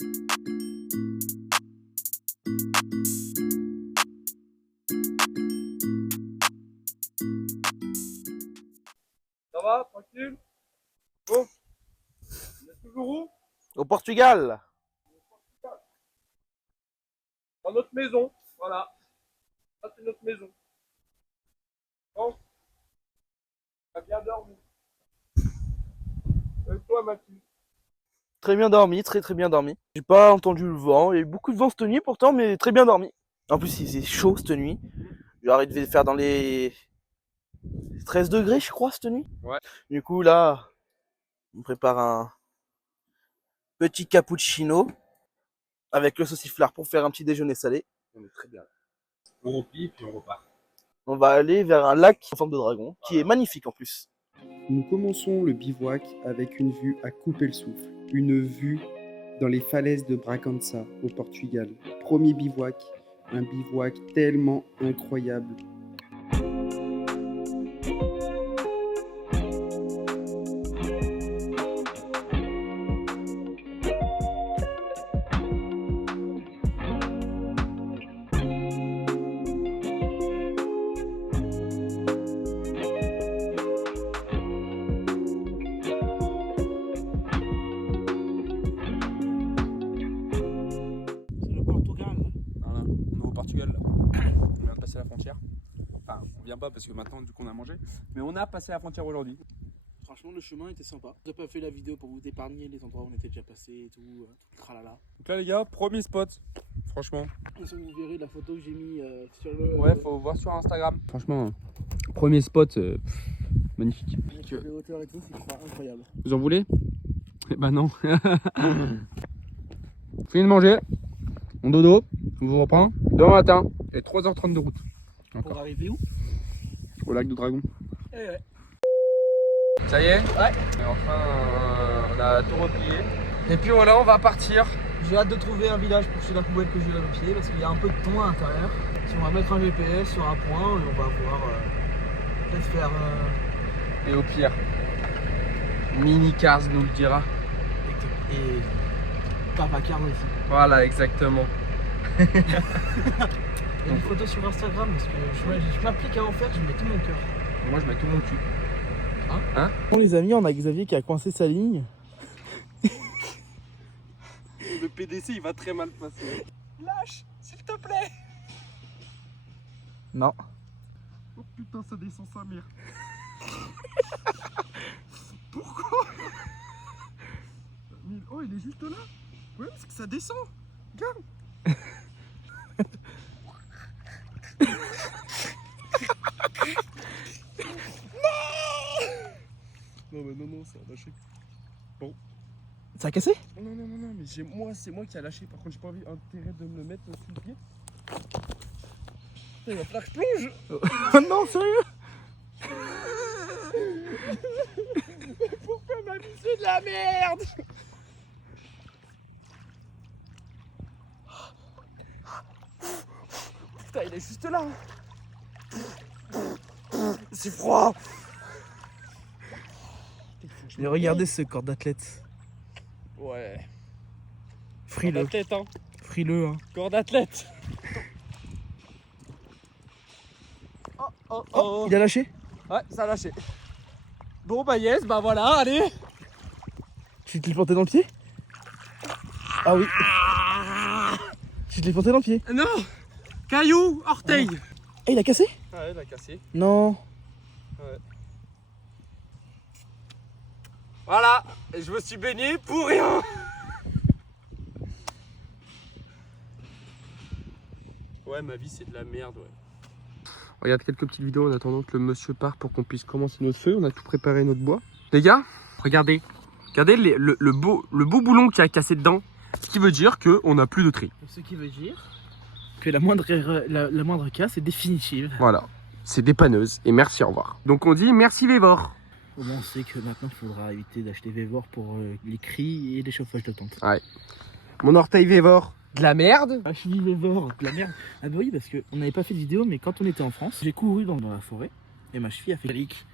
Ça va, tranquille? Bon, on est toujours où? Au Portugal. Dans notre maison, voilà. Ça, c'est notre maison. Bon, t'as bien dormi. Et toi, Mathieu? Très bien dormi, très bien dormi. J'ai pas entendu le vent, il y a eu beaucoup de vent cette nuit pourtant, mais très bien dormi. En plus, il faisait chaud cette nuit. Genre, il devait faire dans les 13 degrés, je crois, cette nuit. Ouais. Du coup, là, on prépare un petit cappuccino avec le sauciflard pour faire un petit déjeuner salé. On est très bien. On replie, puis on repart. On va aller vers un lac en forme de dragon, qui est magnifique en plus. Nous commençons le bivouac avec une vue à couper le souffle. Une vue dans les falaises de Bragança, au Portugal. Premier bivouac, un bivouac tellement incroyable. C'est le Portugal. Voilà, on est au Portugal là. On vient de passer la frontière. Enfin, on vient pas parce que maintenant du coup on a mangé. Mais on a passé la frontière aujourd'hui. Franchement, le chemin était sympa. J'ai pas fait la vidéo pour vous épargner les endroits où on était déjà passé et tout le tralala. Donc là les gars, premier spot. Franchement. Vous verrez la photo que j'ai mis sur le. Ouais, faut voir sur Instagram. Franchement, premier spot magnifique. Avec les hauteurs et tout, c'est incroyable. Vous en voulez? Eh ben non. Fini de manger. Mon dodo. On vous reprend demain matin. Et 3h30 de route. Pour arriver où? Au lac de Dragon. Eh ouais. Ça y est? Ouais. Et enfin, on a tout replié. Et puis voilà, on va partir. J'ai hâte de trouver un village pour jeter la poubelle que j'ai là au pied parce qu'il y a un peu de thon à l'intérieur. Si on va mettre un GPS sur un point, on va pouvoir peut-être faire. Et au pire, Mini Cars nous le dira. Et Papa Car aussi. Voilà, exactement. Il y a une photo sur Instagram parce que je m'applique à en faire, je mets tout mon cœur. Moi, je mets tout mon cul. Bon les amis, on a Xavier qui a coincé sa ligne. Le PDC, il va très mal passer. Lâche, s'il te plaît. Non. Oh putain, ça descend sa mère. Pourquoi? Oh, il est juste là. Ouais, parce que ça descend. Regarde. Non mais non, ça a lâché. Bon. Ça a cassé? Non, mais c'est moi qui a lâché. Par contre, j'ai pas envie intérêt de me le mettre sous le pied. Putain, il va falloir que je plonge. Oh non, sérieux? Pourquoi ma vie c'est de la merde? Putain, il est juste là. C'est froid. Mais regardez ce corps d'athlète. Ouais. Corps Frileux. d'athlète, hein. Frileux, hein. Corps d'athlète. Oh, il a lâché? Ouais, ça a lâché. Bon, bah yes, bah voilà, allez. Tu te l'es planté dans le pied? Ah oui. Tu te l'es planté dans le pied? Non. Caillou, orteil. Eh, il a cassé? Ouais, il a cassé. Non. Ouais. Voilà, et je me suis baigné pour rien. Ouais, ma vie c'est de la merde, ouais. On regarde quelques petites vidéos en attendant que le monsieur parte pour qu'on puisse commencer notre feu. On a tout préparé, notre bois. Les gars, regardez. Regardez le beau boulon qui a cassé dedans. Ce qui veut dire qu'on n'a plus de tri. Ce qui veut dire que la moindre casse est définitive. Voilà, c'est dépanneuse. Et merci, au revoir. Donc on dit merci Vévor. Au moins on sait que maintenant il faudra éviter d'acheter Vévor pour les cris et les chauffages de tente. Ouais. Mon orteil Vévor. De la merde. Ah, je dis Vévor, de la merde. Ah bah oui, parce qu'on n'avait pas fait de vidéo, mais quand on était en France, j'ai couru dans la forêt et ma cheville a fait clic.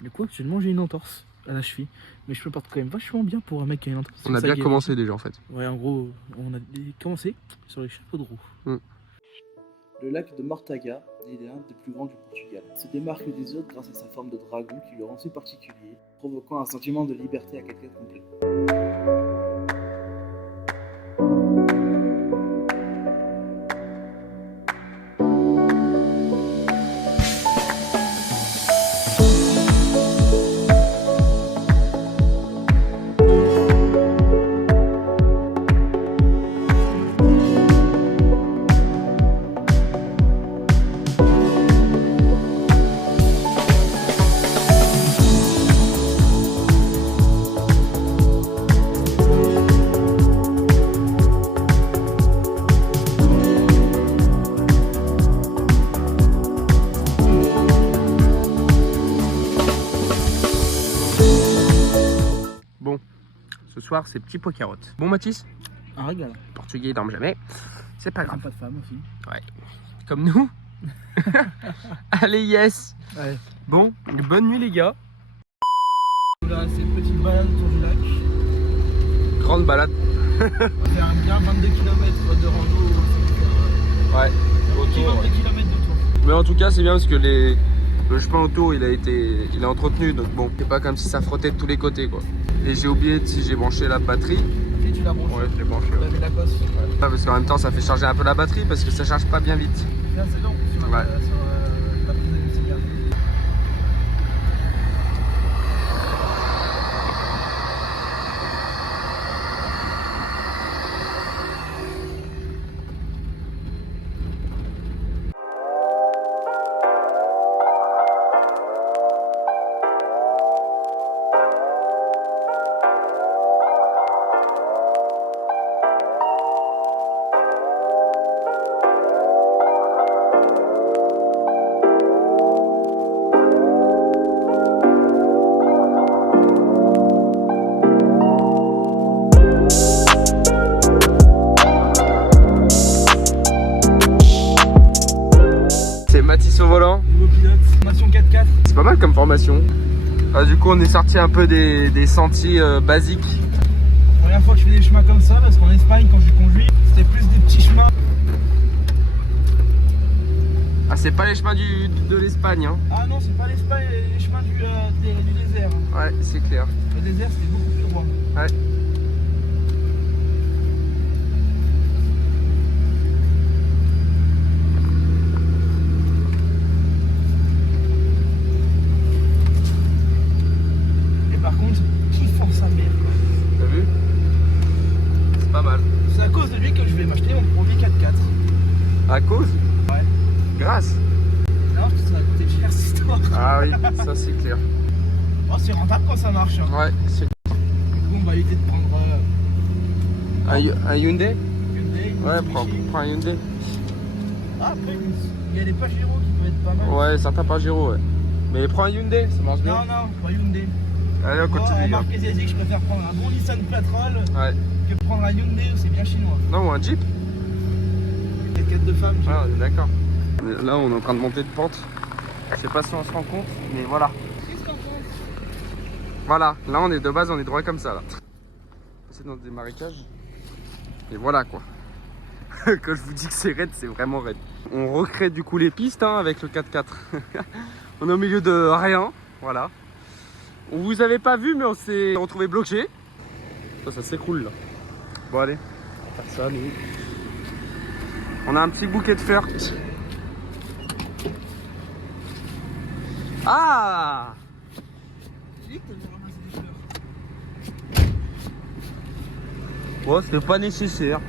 Du coup actuellement j'ai une entorse. à la cheville. Mais je me porte quand même vachement bien pour un mec qui a une entrée. On a bien commencé déjà en fait. Ouais, en gros, on a commencé sur les chapeaux de roue. Le lac de Mortaga est l'un des plus grands du Portugal. Il se démarque des autres grâce à sa forme de dragon qui le rend si particulier, provoquant un sentiment de liberté à quelqu'un complet. Ce soir, c'est petit pot carotte. Bon, Mathis, Un régal. les Portugais dorment jamais. C'est pas grave. Pas de femme aussi. Comme nous. Allez, yes. Ouais. Bon, bonne nuit, les gars. Là, c'est une petite balade autour du lac. Grande balade. On va faire bien 22 km de rando. Ouais. Autour. 22 km de tour. Mais en tout cas, c'est bien parce que le chemin autour, il est entretenu. Donc bon, c'est pas comme si ça frottait de tous les côtés, quoi. Et j'ai oublié si j'ai branché la batterie. Et tu l'as branché. Ouais, je l'ai branché. Tu avais la gosse. Ouais, parce qu'en même temps, ça fait charger un peu la batterie parce que ça charge pas bien vite. C'est assez long sur, Ouais. sur la prise de cigare. C'est Mathis au volant. Nouveau pilote, formation 4x4. C'est pas mal comme formation. Ah, du coup, on est sorti un peu des sentiers basiques. Première fois que je fais des chemins comme ça, parce qu'en Espagne, quand j'ai conduit, c'était plus des petits chemins. Ah, c'est pas les chemins de l'Espagne, hein. Ah non, c'est pas l'Espagne, les chemins du désert. Ouais, c'est clair. Le désert, c'était beaucoup plus droit. Ouais. Et par contre, qui force sa mère, quoi. T'as vu? C'est pas mal. C'est à cause de lui que je vais m'acheter mon premier 4x4. À cause? Ouais. Grâce? Non, parce que ça va coûter cher cette histoire. Ah oui, ça c'est clair. Oh, c'est rentable quand ça marche. Hein. Ouais, c'est Du coup, on va éviter de prendre un Hyundai? Hyundai. Ouais, Mitsubishi. prends un Hyundai. Ah, après, il y a des Pajero qui peuvent être pas mal. Ouais, certains Pajero, ouais. Mais prends un Hyundai, ça marche bien. Non, non, pas Hyundai. Allez, on Moi, continue, en les gars. marque asiatique, je préfère prendre un bon Nissan Patrol Ouais. que prendre un Hyundai où c'est bien chinois. Non, ou un Jeep? 4x4 de femmes. Ouais, on est d'accord. Là, on est en train de monter de pente. Je sais pas si on se rend compte, mais voilà. Qu'est-ce qu'on pense? Voilà, là on est de base, on est droit comme ça là. C'est dans des marécages. Et voilà quoi. Quand je vous dis que c'est raide, c'est vraiment raide. On recrée du coup les pistes hein, avec le 4x4. On est au milieu de rien, voilà. On vous avait pas vu mais on s'est retrouvé bloqué. Ça s'écroule là. Bon allez, on va faire ça nous. On a un petit bouquet de fleurs. Ah! J'ai dit que t'avais ramassé des fleurs. Bon, c'était pas nécessaire.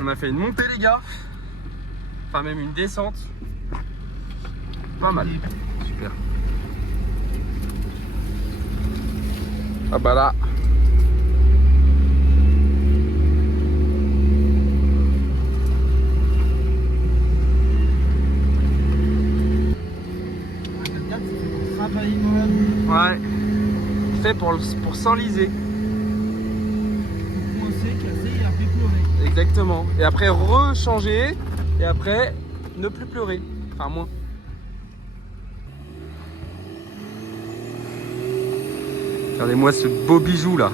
On a fait une montée, les gars. Enfin, même une descente. Pas mal. Super. Ah bah là. Ouais. Fait pour s'enliser. Coincer, casser et après pleurer. Exactement. Et après rechanger. Et après ne plus pleurer. Enfin moins. Regardez-moi ce beau bijou là.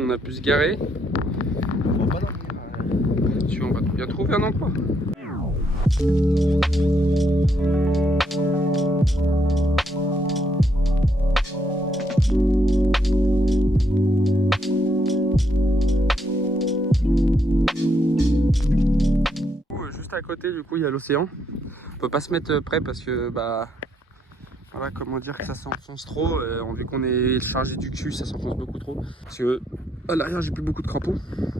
On a pu se garer. On va pas dormir. Si on va bien trouver un emploi. Juste à côté du coup il y a l'océan. On peut pas se mettre près parce que bah voilà, comment dire que ça s'enfonce trop, vu qu'on est chargé du cul ça s'enfonce beaucoup trop. Parce que à l'arrière j'ai plus beaucoup de crapauds,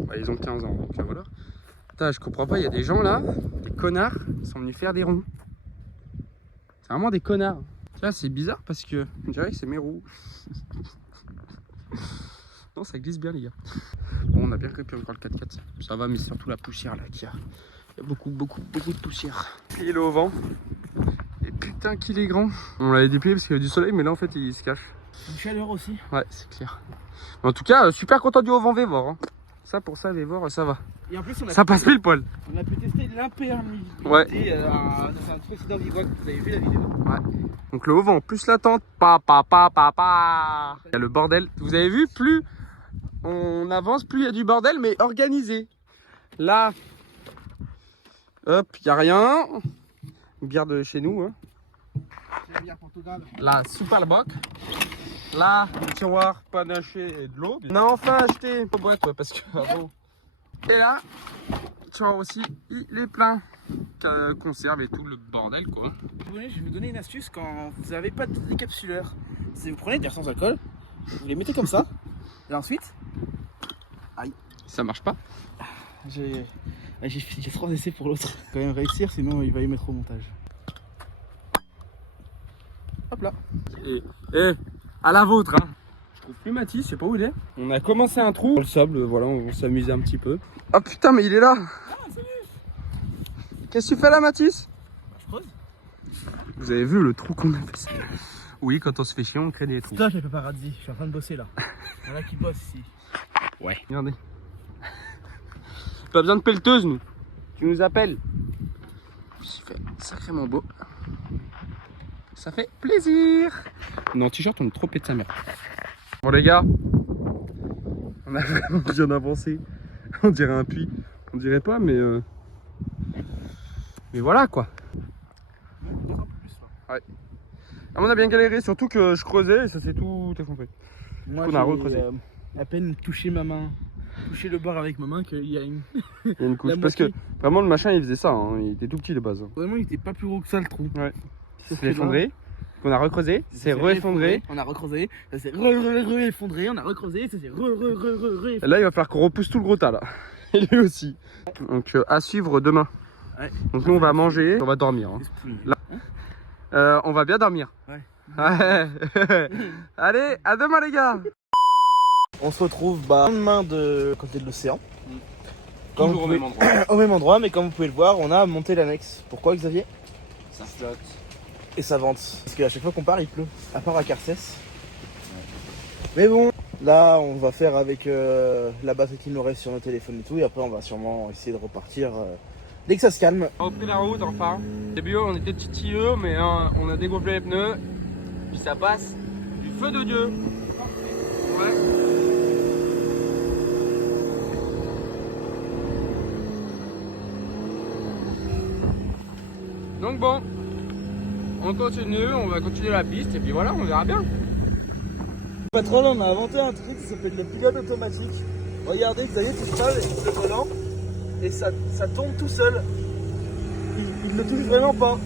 bah, ils ont 15 ans donc voilà. Putain, je comprends pas, il y a des gens là, des connards, qui sont venus faire des ronds. C'est vraiment des connards. Tu vois, c'est bizarre parce que on dirait que c'est mes roues. Non, ça glisse bien les gars. Bon, on a bien récupéré encore le 4x4, ça va, mais c'est surtout la poussière là qu'il y a. Il y a beaucoup de poussière. Il est au vent. Et putain qu'il est grand. On l'avait déplié parce qu'il y avait du soleil, mais là en fait il se cache. Une chaleur aussi. Ouais, c'est clair. Mais en tout cas, super content du haut vent Vévor. Hein. Ça pour ça, Vévor, ça va. Et en plus, Ça passe pile poil. On a pu tester l'imperméabilité Ouais. dans un précédent bivouac, vous avez vu la vidéo. Ouais. Donc le haut vent, plus la tente, Il y a le bordel. Vous avez vu, plus on avance, plus il y a du bordel, mais organisé. Là, hop, il n'y a rien. Une bière de chez nous. Hein. La bière Portugal. Là, super le boc. Là, le tiroir panaché et de l'eau. On a enfin acheté une boîte, ouais, parce que avant. Et là, le tiroir aussi, il est plein. Conserve et tout le bordel, quoi. Je vais vous donner une astuce quand vous n'avez pas de décapsuleur. C'est vous prenez des bières sans alcool, vous les mettez comme ça, et ensuite. Aïe. Ça marche pas. J'ai 3 essais pour l'autre. Quand même réussir, sinon il va y mettre au montage. Hop là. Et à la vôtre, hein. Je trouve plus Mathis, je sais pas où il est. On a commencé un trou dans le sable, voilà, on s'amusait un petit peu. Ah putain, mais il est là. Ah, salut. Qu'est-ce que tu fais là, Mathis? Je creuse. Vous avez vu le trou qu'on a fait? Oui, quand on se fait chier, on crée des trous. Putain, les paparazzi, je suis en train de bosser là. Il y en a qui bossent ici. Ouais. Regardez. Pas besoin de pelleteuse, nous. Tu nous appelles. C'est fait sacrément beau. Ça fait plaisir. On est en t-shirt, on est trop pété de sa mère. Bon les gars, on a vraiment bien avancé. On dirait un puits. On dirait pas, mais voilà quoi. Ouais. Ah, on a bien galéré, surtout que je creusais et ça s'est tout effondré. Moi, On a recreusé. à peine touché ma main, touché le bord avec ma main qu'il y a une. Il y a une couche. La Parce que moitié. vraiment le machin il faisait ça, hein. Il était tout petit de base. Vraiment, il était pas plus gros que ça le trou. Ouais. Ça s'est effondré. qu'on a recreusé, c'est re-effondré. On a recreusé, ça s'est re-effondré, on a recreusé, ça s'est re-effondré. Là, il va falloir qu'on repousse tout le gros tas là. Et lui aussi. Donc à suivre demain. Ouais. Donc nous on va manger, on va dormir. Hein. Là, on va bien dormir. Ouais. Ouais. Allez, à demain les gars. On se retrouve au lendemain de côté de l'océan. Toujours au même endroit. Au même endroit, mais comme vous pouvez le voir, on a monté l'annexe. Pourquoi, Xavier? Ça flotte. Et ça vente. Parce qu'à chaque fois qu'on part, il pleut. À part à Carcès. Mais bon, là, on va faire avec la batterie qu'il nous reste sur nos téléphones et tout. Et après, on va sûrement essayer de repartir dès que ça se calme. On a repris la route enfin. Au début, on était titilleux, mais on a dégonflé les pneus. Puis ça passe du feu de Dieu. Ouais. Donc bon, on va continuer la piste et puis voilà, on verra bien. Patron, on a inventé un truc qui s'appelle le pilote automatique. Regardez, Xavier, tu parles avec le volant et ça tombe tout seul. Il ne touche vraiment pas.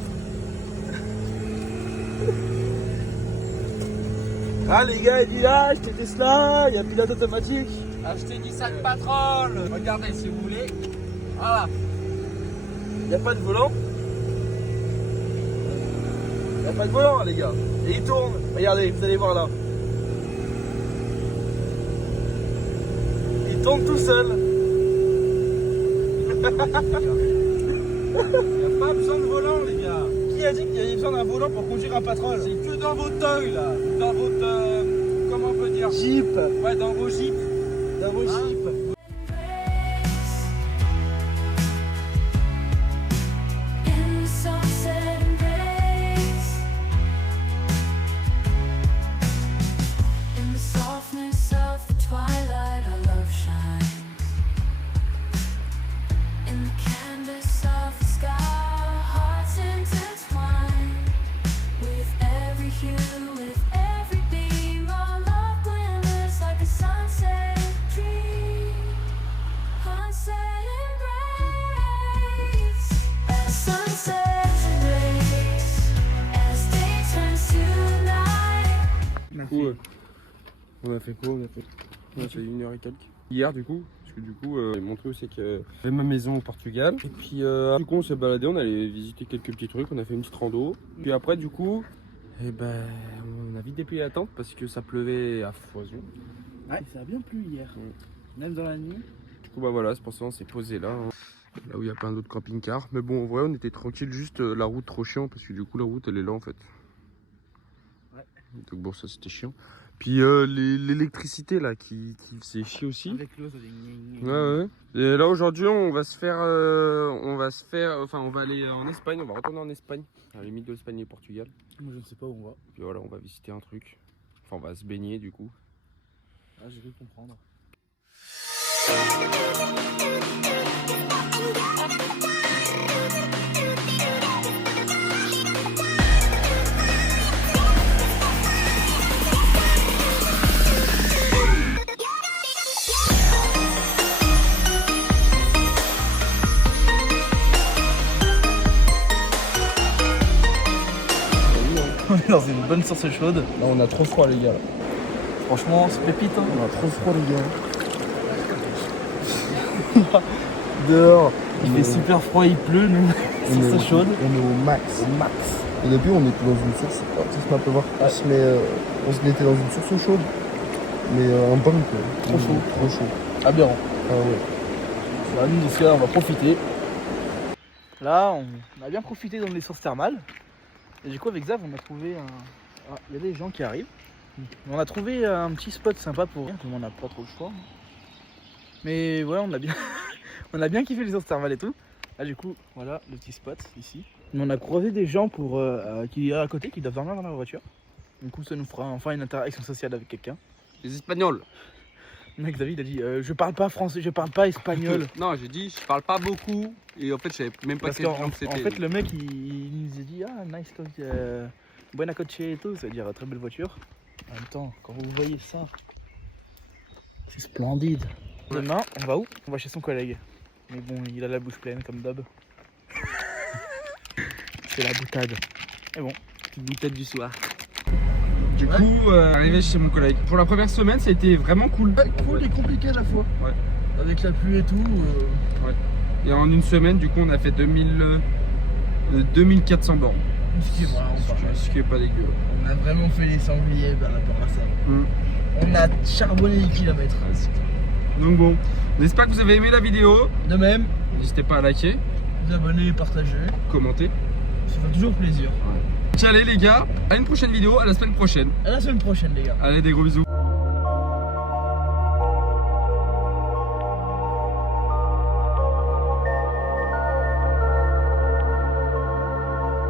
Ah les gars, il dit là, acheter Tesla, il y a pilote automatique. Achetez Nissan Patrol. Regardez si vous voulez. Voilà. Il n'y a pas de volant. Il n'y a pas de volant les gars. Et il tourne. Regardez, vous allez voir là. Il tourne tout seul. Il n'y a pas besoin de volant les gars. Qui a dit qu'il y avait besoin d'un volant pour conduire un Patrol? C'est que dans vos toys là. Dans votre... comment on peut dire? Jeep. Ouais, dans vos jeeps. Dans vos Jeep. In the sunset embrace, in the softness of the twilight, our love shines. In the canvas of the sky, our hearts intertwine. With every hue, with every beam, our love glimmers like a sunset dream. Sunset embrace, a sunset embrace, as day turns to night. Du coup, on a fait quoi? On a fait 1 heure et quelques. Hier du coup, parce que du coup, j'ai montré aussi que j'avais ma maison au Portugal. Et puis du coup on s'est baladé, on allait visiter quelques petits trucs, on a fait une petite rando. Puis après du coup, on a vite déplié la tente parce que ça pleuvait à foison. Ouais, ça a bien plu hier. Même dans la nuit. Du coup voilà, c'est pour ça qu'on s'est posé là. Hein. Là où il y a plein d'autres camping-cars. Mais bon en vrai on était tranquille, juste la route trop chiant parce que du coup la route elle est là en fait. Ouais. Donc bon ça c'était chiant. Puis l'électricité là qui faisait chier aussi. Avec l'eau, ça fait Ouais. Et là aujourd'hui on va aller en Espagne, on va retourner en Espagne, à la limite de l'Espagne et Portugal. Moi je ne sais pas où on va. Puis voilà, on va visiter un truc. Enfin on va se baigner du coup. Ah, j'ai cru comprendre. On est dans une bonne source chaude. Là on a trop froid les gars. Franchement, c'est pépite. Hein. On a trop froid les gars. Dehors, il fait super froid, il pleut, nous, source chaude. On est au max. Au début, on était dans une source. Alors, ça se met un peu voir. On se mettait dans une source chaude. Mais un bain, quoi. Trop chaud. Trop chaud. Aberrant. Ah ouais. Voilà, nous, dans ce cas, on va profiter. Là, on a bien profité dans les sources thermales. Et du coup, avec Xav, on a trouvé un. Ah, il y a des gens qui arrivent. On a trouvé un petit spot sympa pour rien. Tout le monde n'a pas trop le choix. Mais voilà, on a bien, on a bien kiffé les sources thermales et tout. Là, du coup, voilà le petit spot ici. On a croisé des gens qui sont à côté, qui doivent dormir dans leur voiture. Du coup, ça nous fera enfin une interaction sociale avec quelqu'un. Les Espagnols. Le mec David a dit je parle pas français, je parle pas espagnol. Non, j'ai dit je parle pas beaucoup et en fait je savais même pas Parce quel qu'en genre c'était. en fait, le mec il nous a dit nice coach, buena coche et tout, ça veut dire très belle voiture. En même temps, quand vous voyez ça, c'est splendide. Demain, on va où? On va chez son collègue. Mais bon, il a la bouche pleine comme d'hab. C'est la boutade. Et bon, Petite boutade du soir. Du coup, arrivé chez mon collègue. Pour la première semaine, ça a été vraiment cool. Cool et compliqué à la fois. Ouais. Avec la pluie et tout. Et en une semaine, du coup, on a fait 2400 bornes. Ce qui est vraiment pas mal. Ce qui est pas dégueu. On a vraiment fait les sangliers par rapport à ça. Mm. On a charbonné les kilomètres. Donc bon, j'espère que vous avez aimé la vidéo. De même, N'hésitez pas à liker, vous abonner, partager. commenter. Ça fait toujours plaisir. Ciao les gars, à une prochaine vidéo, à la semaine prochaine. À la semaine prochaine les gars. Allez, des gros bisous.